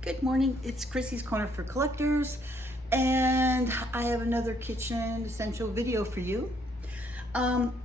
Good morning, it's Chrissy's Corner for Collectors, and I have another kitchen essential video for you.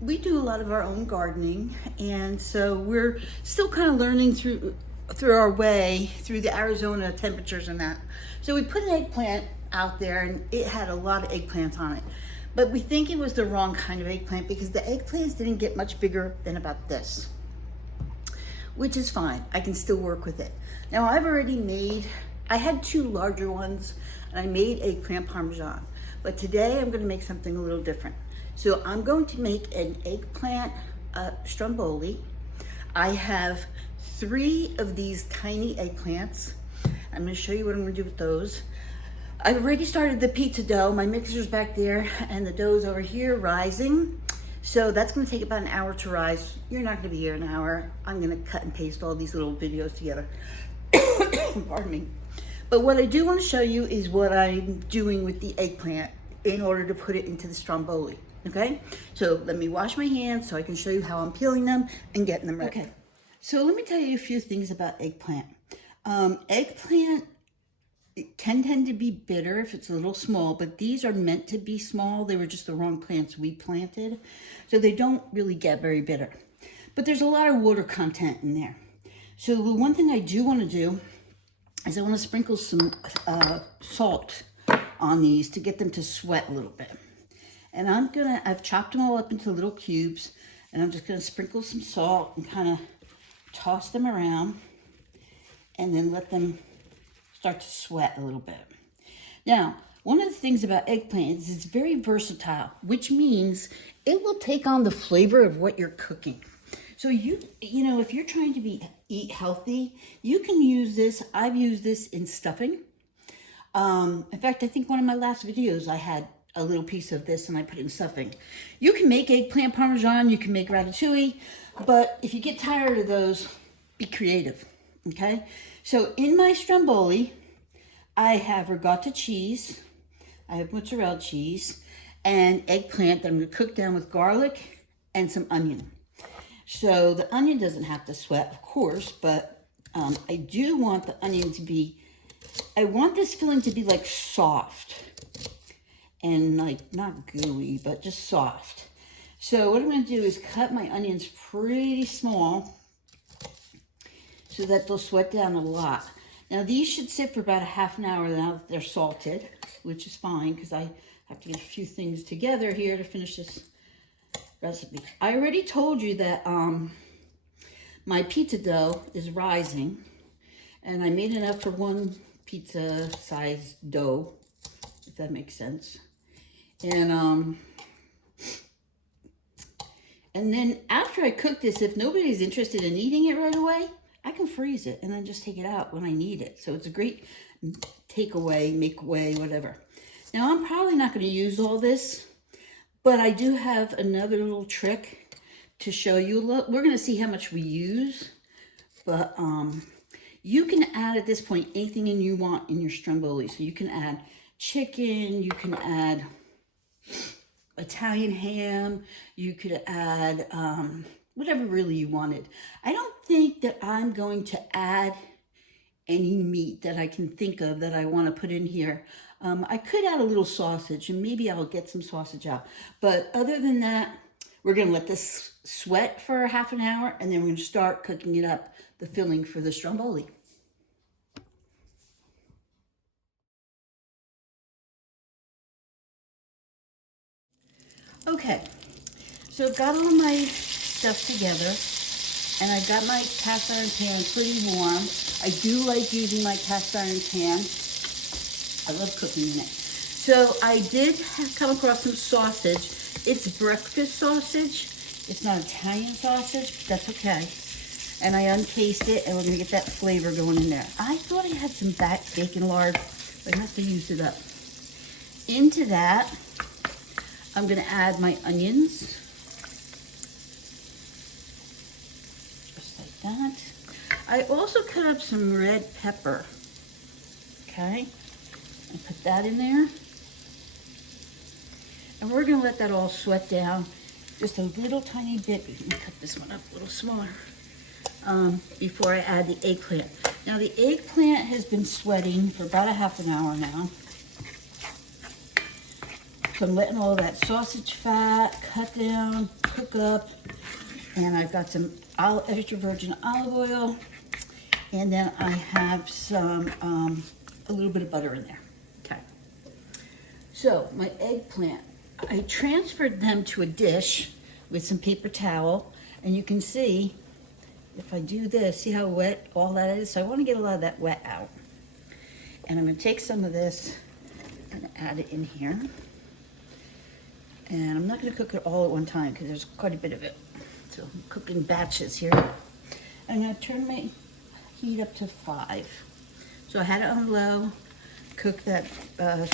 We do a lot of our own gardening, and so we're still kind of learning through our way through the Arizona temperatures and that. So we put an eggplant out there, and it had a lot of eggplants on it. But we think it was the wrong kind of eggplant because the eggplants didn't get much bigger than about this, which is fine. I can still work with it. Now I had two larger ones and I made eggplant parmesan, but today I'm gonna make something a little different. So I'm going to make an eggplant stromboli. I have 3 of these tiny eggplants. I'm gonna show you what I'm gonna do with those. I've already started the pizza dough. My mixer's back there and the dough's over here rising. So that's gonna take about an hour to rise. You're not gonna be here an hour. I'm gonna cut and paste all these little videos together. Pardon me. But what I do wanna show you is what I'm doing with the eggplant in order to put it into the stromboli, okay? So let me wash my hands so I can show you how I'm peeling them and getting them ready. Okay, so let me tell you a few things about eggplant. Eggplant, it can tend to be bitter if it's a little small, but these are meant to be small. They were just the wrong plants we planted, so they don't really get very bitter. But there's a lot of water content in there. So the one thing I do want to do is I want to sprinkle some salt on these to get them to sweat a little bit. And I've chopped them all up into little cubes, and I'm just gonna sprinkle some salt and kind of toss them around and then let them start to sweat a little bit. Now, one of the things about eggplant is it's very versatile, which means it will take on the flavor of what you're cooking. So you know, if you're trying to eat healthy, you can use this. I've used this in stuffing. In fact, I think one of my last videos, I had a little piece of this and I put it in stuffing. You can make eggplant parmesan, you can make ratatouille, but if you get tired of those, be creative, okay? So in my stromboli, I have ricotta cheese, I have mozzarella cheese, and eggplant that I'm gonna cook down with garlic and some onion. So the onion doesn't have to sweat, of course, but I do want the onion to be, I want this filling to be like soft and like not gooey, but just soft. So what I'm gonna do is cut my onions pretty small so that they'll sweat down a lot. Now these should sit for about a half an hour now that they're salted, which is fine because I have to get a few things together here to finish this recipe. I already told you that my pizza dough is rising, and I made enough for one pizza size dough, if that makes sense. And then after I cook this, if nobody's interested in eating it right away, I can freeze it and then just take it out when I need it. So it's a great takeaway, make away, whatever. Now I'm probably not going to use all this, but I do have another little trick to show you. Look, we're going to see how much we use, but you can add at this point anything you want in your stromboli. So you can add chicken, you can add Italian ham, you could add whatever really you wanted. I don't think that I'm going to add any meat that I can think of that I want to put in here. I could add a little sausage, and maybe I'll get some sausage out. But other than that, we're going to let this sweat for a half an hour, and then we're going to start cooking it up, the filling for the stromboli. Okay, so I've got all my stuff together, and I've got my cast iron pan pretty warm. I do like using my cast iron pan. I love cooking in it. So I did come across some sausage. It's breakfast sausage. It's not Italian sausage, but that's okay. And I uncased it, and we're gonna get that flavor going in there. I thought I had some bacon lard, but I have to use it up. Into that, I'm gonna add my onions. Just like that. I also cut up some red pepper, okay? And put that in there. And we're gonna let that all sweat down just a little tiny bit. Let me cut this one up a little smaller. before I add the eggplant. Now the eggplant has been sweating for about a half an hour now. So I'm letting all that sausage fat cut down, cook up, and I've got some extra virgin olive oil, and then I have some, a little bit of butter in there. Okay. So my eggplant, I transferred them to a dish with some paper towel, and you can see, if I do this, see how wet all that is? So I want to get a lot of that wet out. And I'm going to take some of this and add it in here. And I'm not going to cook it all at one time because there's quite a bit of it. So I'm cooking batches here. I'm going to turn my heat up to 5. So I had it on low, cook that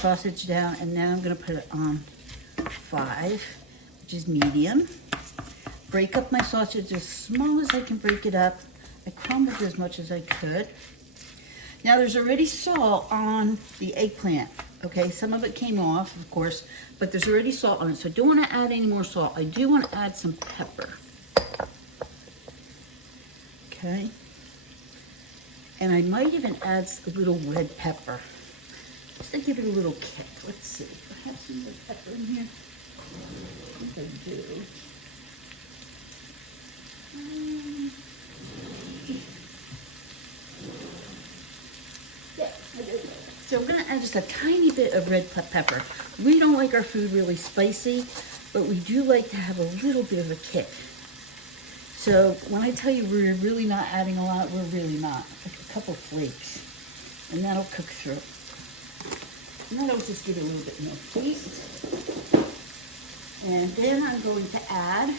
sausage down, and now I'm going to put it on 5, which is medium. Break up my sausage as small as I can break it up. I crumbled as much as I could. Now there's already salt on the eggplant. Okay, some of it came off, of course, but there's already salt on it, so I don't want to add any more salt. I do want to add some pepper. Okay. And I might even add a little red pepper, just to give it a little kick. Let's see. Do I have some red pepper in here? I think I do. Yeah, I do. So I'm going to add just a tiny bit of red pepper. We don't like our food really spicy, but we do like to have a little bit of a kick. So when I tell you we're really not adding a lot, we're really not. Like a couple flakes, and that'll cook through. And that'll just give it a little bit more taste. And then I'm going to add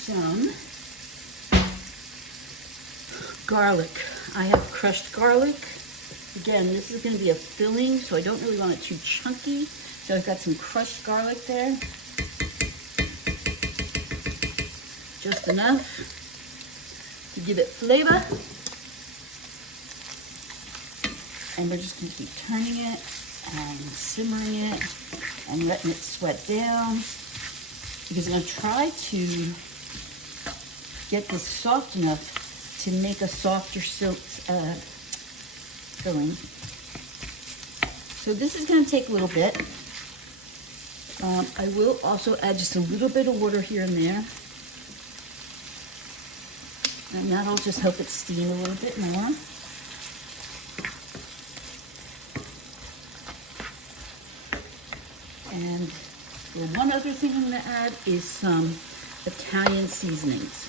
some garlic. I have crushed garlic. Again, this is going to be a filling, so I don't really want it too chunky. So I've got some crushed garlic there. Just enough to give it flavor. And we're just going to keep turning it and simmering it and letting it sweat down. Because I'm going to try to get this soft enough to make a softer filling. So this is going to take a little bit. I will also add just a little bit of water here and there. And that'll just help it steam a little bit more. And the one other thing I'm going to add is some Italian seasonings.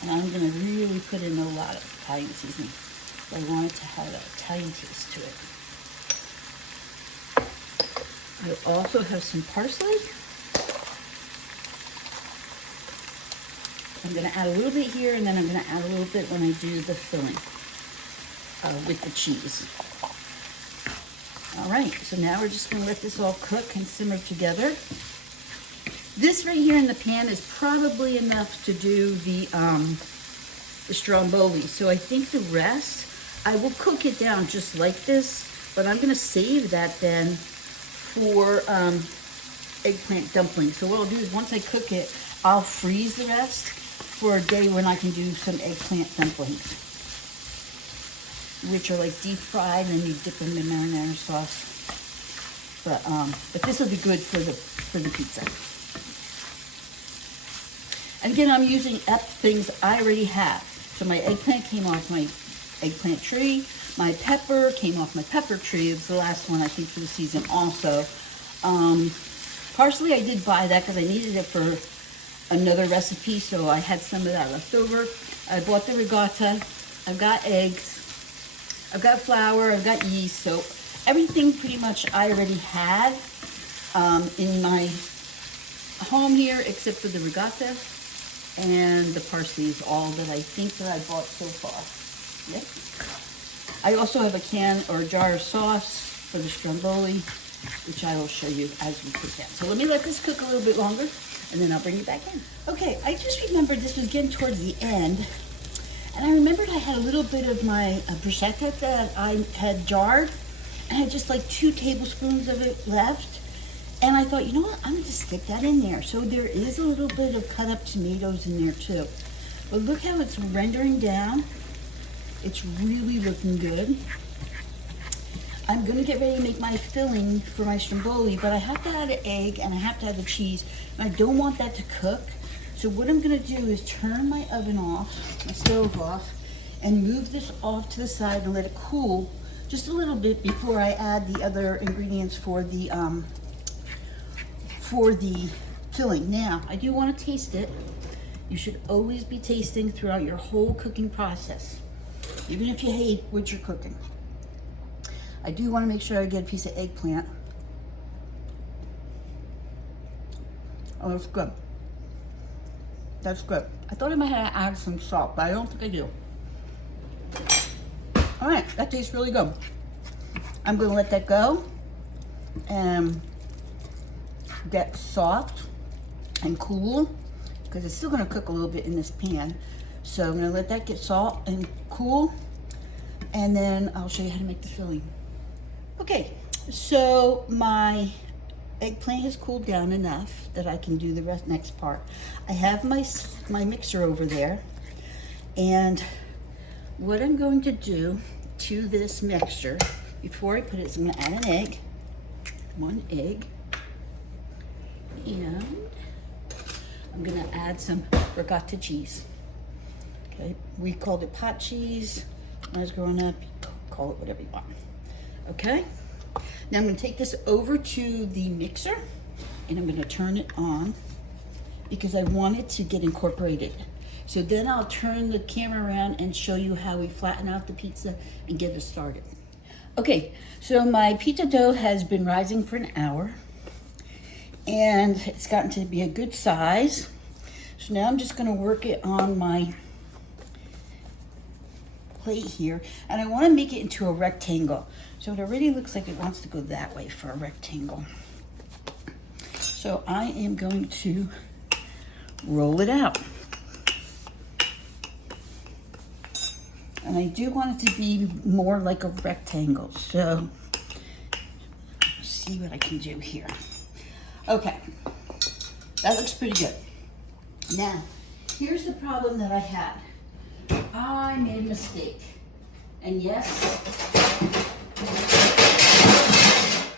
And I'm going to really put in a lot of Italian seasoning. I want it to have an Italian taste to it. I also have some parsley. I'm going to add a little bit here, and then I'm going to add a little bit when I do the filling with the cheese. All right, so now we're just going to let this all cook and simmer together. This right here in the pan is probably enough to do the stromboli. So I think the rest, I will cook it down just like this, but I'm going to save that then for eggplant dumplings. So what I'll do is once I cook it, I'll freeze the rest for a day when I can do some eggplant dumplings, which are like deep fried, and then you dip them in marinara sauce. But this will be good for the pizza. And again, I'm using up things I already have. So my eggplant came off my eggplant tree. My pepper came off my pepper tree. It was the last one, I think, for the season also. Parsley, I did buy that because I needed it for another recipe, so I had some of that left over. I bought the ricotta. I've got eggs. I've got flour. I've got yeast. So everything pretty much I already had in my home here, except for the ricotta. And the parsley is all that I think that I bought so far. Yep. I also have a can or a jar of sauce for the stromboli, which I will show you as we cook that. So let me let this cook a little bit longer, and then I'll bring you back in. Okay, I just remembered this was getting towards the end, and I remembered I had a little bit of my bruschetta that I had jarred, and I had just like 2 tablespoons of it left. And I thought, you know what, I'm gonna just stick that in there. So there is a little bit of cut up tomatoes in there too. But look how it's rendering down. It's really looking good. I'm gonna get ready to make my filling for my stromboli, but I have to add an egg and I have to add the cheese. And I don't want that to cook. So what I'm gonna do is turn my oven off, my stove off, and move this off to the side and let it cool just a little bit before I add the other ingredients for the filling. Now, I do want to taste it. You should always be tasting throughout your whole cooking process, even if you hate what you're cooking. I do want to make sure I get a piece of eggplant. Oh, that's good. That's good. I thought I might have to add some salt, but I don't think I do. All right, that tastes really good. I'm gonna let that go and get soft and cool, because it's still gonna cook a little bit in this pan. So I'm gonna let that get soft and cool, and then I'll show you how to make the filling. Okay, so my eggplant has cooled down enough that I can do the next part. I have my mixer over there, and what I'm going to do to this mixture before I put it is I'm going to add an egg, one egg, and I'm going to add some ricotta cheese. Okay, we called it pot cheese when I was growing up. Call it whatever you want. Okay, now I'm going to take this over to the mixer and I'm going to turn it on because I want it to get incorporated. So then I'll turn the camera around and show you how we flatten out the pizza and get it started. Okay, so my pizza dough has been rising for an hour and it's gotten to be a good size. So now I'm just going to work it on my plate here, and I want to make it into a rectangle. So it already looks like it wants to go that way for a rectangle. So I am going to roll it out. And I do want it to be more like a rectangle. So let's see what I can do here. Okay, that looks pretty good. Now, here's the problem that I had. I made a mistake. And yes,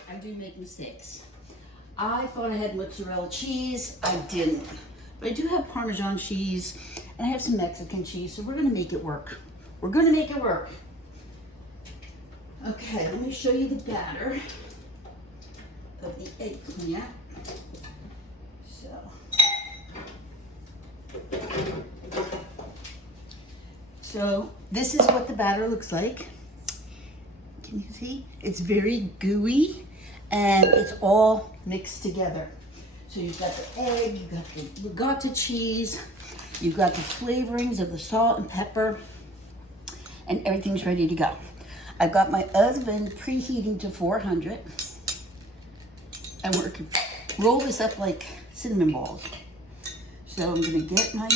I do make mistakes. I thought I had mozzarella cheese. I didn't. But I do have Parmesan cheese and I have some Mexican cheese, so we're gonna make it work. We're gonna make it work. Okay, let me show you the batter of the eggplant. So this is what the batter looks like. Can you see? It's very gooey and it's all mixed together. So you've got the egg, you've got the ricotta cheese, you've got the flavorings of the salt and pepper, and everything's ready to go. I've got my oven preheating to 400, and we're gonna roll this up like cinnamon balls. So I'm gonna get my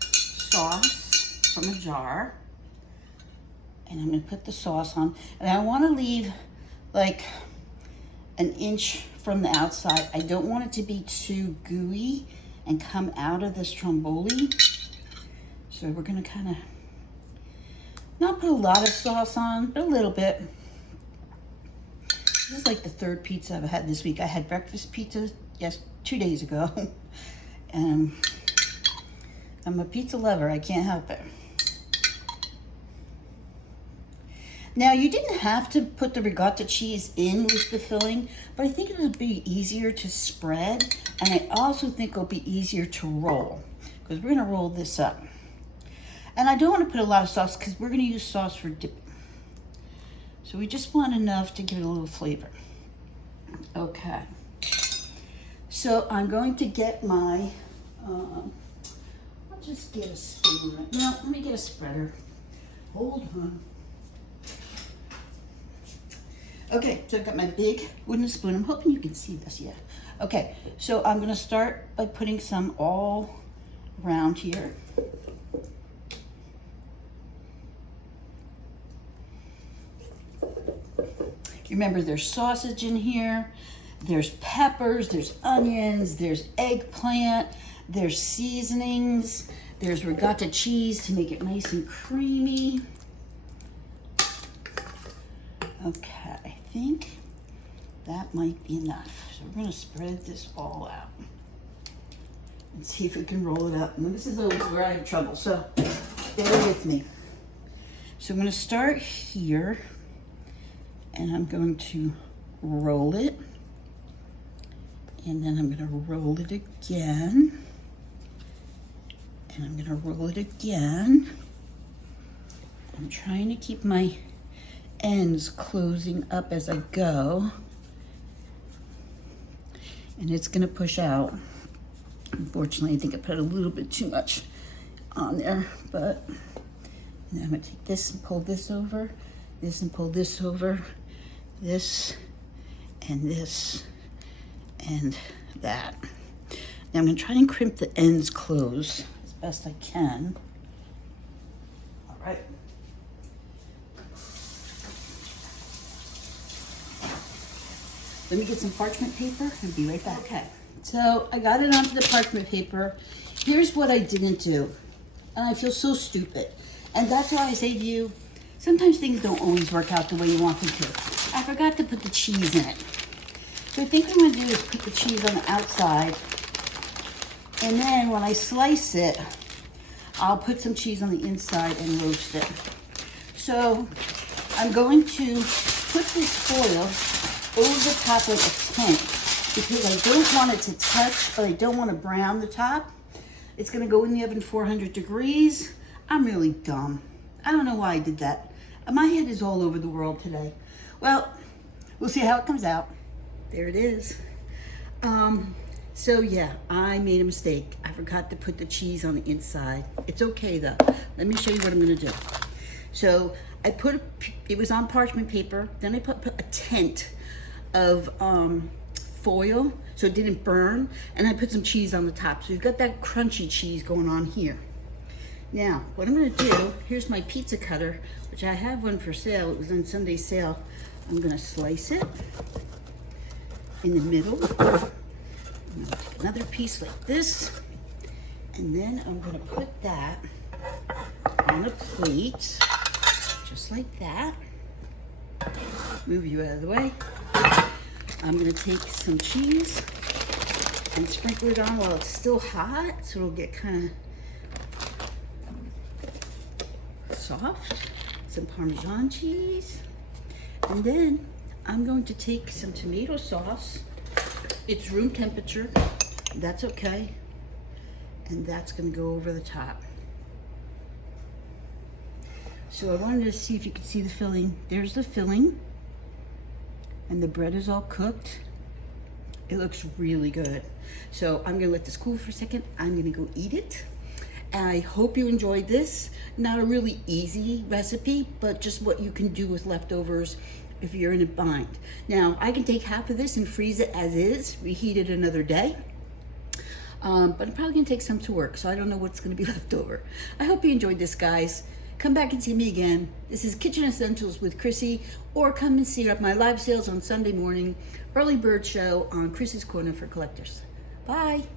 sauce from a jar, and I'm gonna put the sauce on, and I wanna leave like an inch from the outside. I don't want it to be too gooey and come out of the stromboli. So we're gonna kind of not put a lot of sauce on, but a little bit. This is like the third pizza I've had this week. I had breakfast pizza 2 days ago. And I'm a pizza lover, I can't help it. Now, you didn't have to put the ricotta cheese in with the filling, but I think it'll be easier to spread, and I also think it'll be easier to roll, because we're gonna roll this up. And I don't want to put a lot of sauce, because we're gonna use sauce for dipping. So we just want enough to give it a little flavor. Okay. So I'm going to get my, I'll just get a spoon. No, let me get a spreader. Hold on. Okay, so I've got my big wooden spoon. I'm hoping you can see this, yeah. Okay, so I'm gonna start by putting some all around here. Remember, there's sausage in here, There's peppers, there's onions, there's eggplant, there's seasonings, there's ricotta cheese to make it nice and creamy. Okay, I think that might be enough. So we're gonna spread this all out and see if we can roll it up. And this is always where I have trouble, so bear with me. So I'm gonna start here and I'm going to roll it. And then I'm gonna roll it again. And I'm gonna roll it again. I'm trying to keep my ends closing up as I go. And it's gonna push out. Unfortunately, I think I put a little bit too much on there, but then I'm gonna take this and pull this over, this and pull this over, this and this and that. Now I'm gonna try and crimp the ends close as best I can. All right. Let me get some parchment paper and be right back. Okay, so I got it onto the parchment paper. Here's what I didn't do, and I feel so stupid. And that's why I say to you, sometimes things don't always work out the way you want them to. I forgot to put the cheese in it. So I think what I'm gonna do is put the cheese on the outside, and then when I slice it, I'll put some cheese on the inside and roast it. So I'm going to put this foil over the top like a tent because I don't want it to touch, but I don't want to brown the top. It's gonna go in the oven 400 degrees. I'm really dumb. I don't know why I did that. My head is all over the world today. Well, we'll see how it comes out. There it is. So yeah, I made a mistake. I forgot to put the cheese on the inside. It's okay though. Let me show you what I'm gonna do. So I put, it was on parchment paper, then I put a tent of foil so it didn't burn, and I put some cheese on the top. So you've got that crunchy cheese going on here. Now, what I'm gonna do, here's my pizza cutter, which I have one for sale. It was on Sunday sale. I'm gonna slice it in the middle. I'm gonna take another piece like this, and then I'm gonna put that on a plate, just like that. Move you out of the way. I'm gonna take some cheese and sprinkle it on while it's still hot, so it'll get kind of soft. Some Parmesan cheese. And then I'm going to take some tomato sauce. It's room temperature, that's okay. And that's gonna go over the top. So I wanted to see if you could see the filling. There's the filling. And the bread is all cooked. It looks really good. So I'm gonna let this cool for a second. I'm gonna go eat it. And I hope you enjoyed this. Not a really easy recipe, but just what you can do with leftovers if you're in a bind. Now, I can take half of this and freeze it as is, reheat it another day. But I'm probably gonna take some to work, so I don't know what's gonna be left over. I hope you enjoyed this, guys. Come back and see me again. This is Kitchen Essentials with Chrissy, or come and see my live sales on Sunday morning, early bird show on Chrissy's Corner for Collectors. Bye.